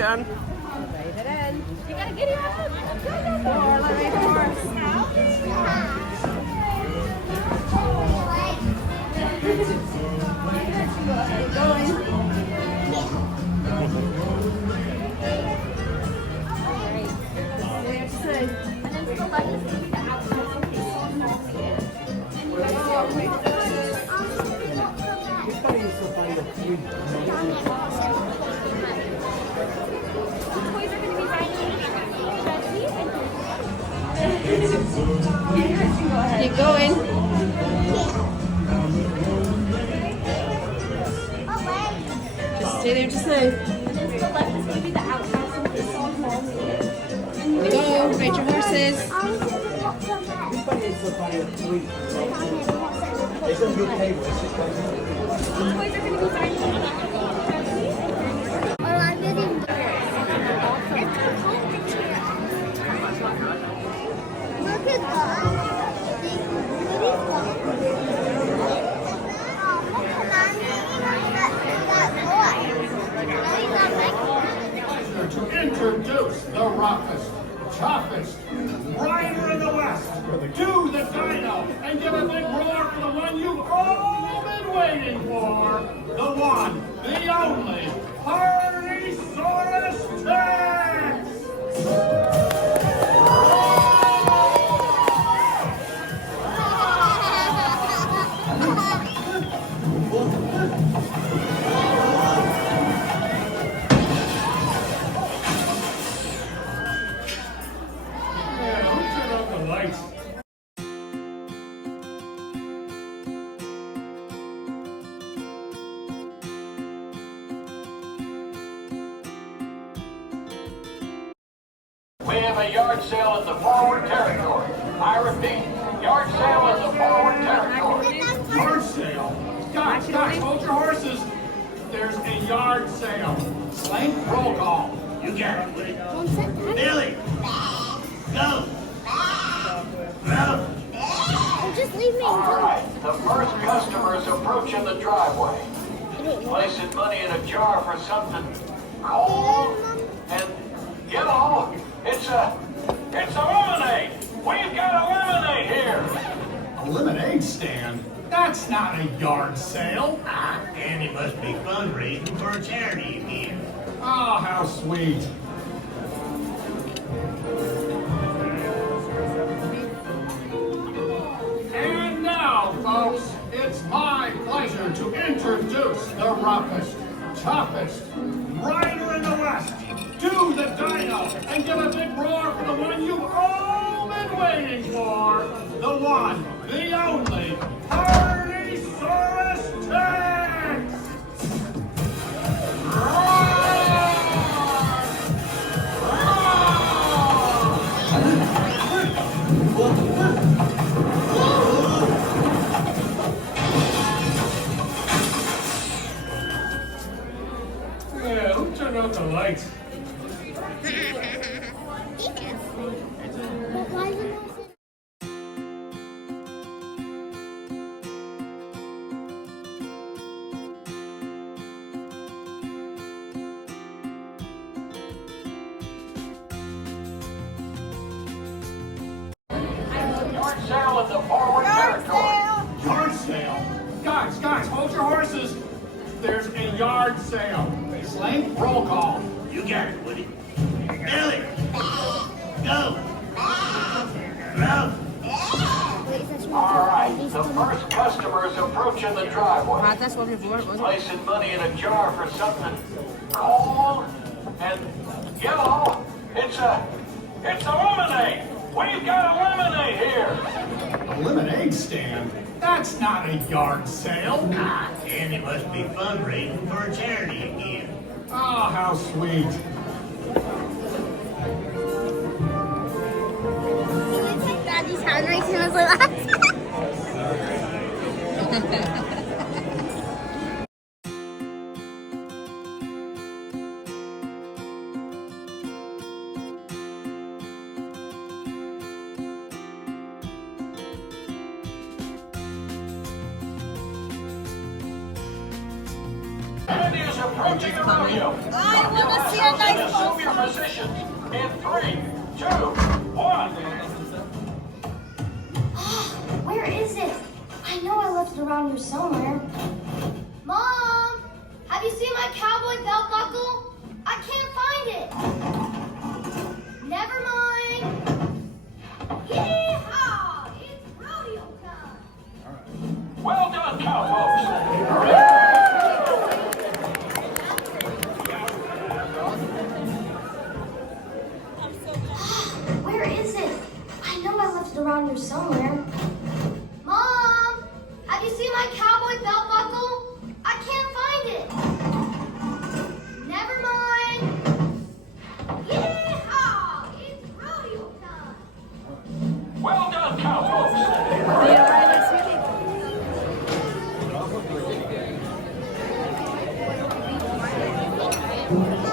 gun. Wave it in. You gotta get it out. Let me horse. Going. Keep going. Just stay there just now. Go, ride your horses. To introduce the roughest, toughest rider in the West, do the dino and give a big roar for the one you've all been waiting for, the one, the only, Partysaurus Rex! We have a yard sale in the forward territory. I repeat, yard sale in the forward territory. Yard sale? Guys, hold your horses. There's a yard sale. Slank, roll call. You get it. Billy. Go. Go. Just leave me. All right, the first customer is approaching the driveway. Placing money in a jar for something cold and, you know, it's a lemonade. We've got a lemonade here. A lemonade stand? That's not a yard sale. And it must be fundraising for a charity again. Oh, how sweet. And now, folks, it's my pleasure to introduce the roughest, toughest rider in the West. Do the dino and give a big roar for the one you've all been waiting for, the one, the only, Partysaurus Rex! Yeah, who turned out the lights? Yard sale in the forward territory. Yard sale? Guys, hold your horses. There's a yard sale. Slank, roll call. You got it, Woody. Billy. Go. Go. All right, the first customer is approaching the driveway. That's what we're Placing money in a jar for something cold and, you know, it's a lemonade. We've got a lemonade here. A lemonade stand? That's not a yard sale. And it must be fundraising for a charity again. Oh, how sweet. Daddy's hand racing was like that. And is approaching the rodeo. I want to see a nice Assume your positions in 3, 2, 1. Where is it? I know I left it around here somewhere. Mom, have you seen my cowboy belt buckle? I can't find it. Never mind. Yeehaw! It's rodeo time. Well done, cowpokes. Where is it? I know I left it around here somewhere. Mom, have you seen my cowboy belt buckle? I can't find it. Never mind. Yeehaw! It's rodeo time. Well done, cowpokes. Mom,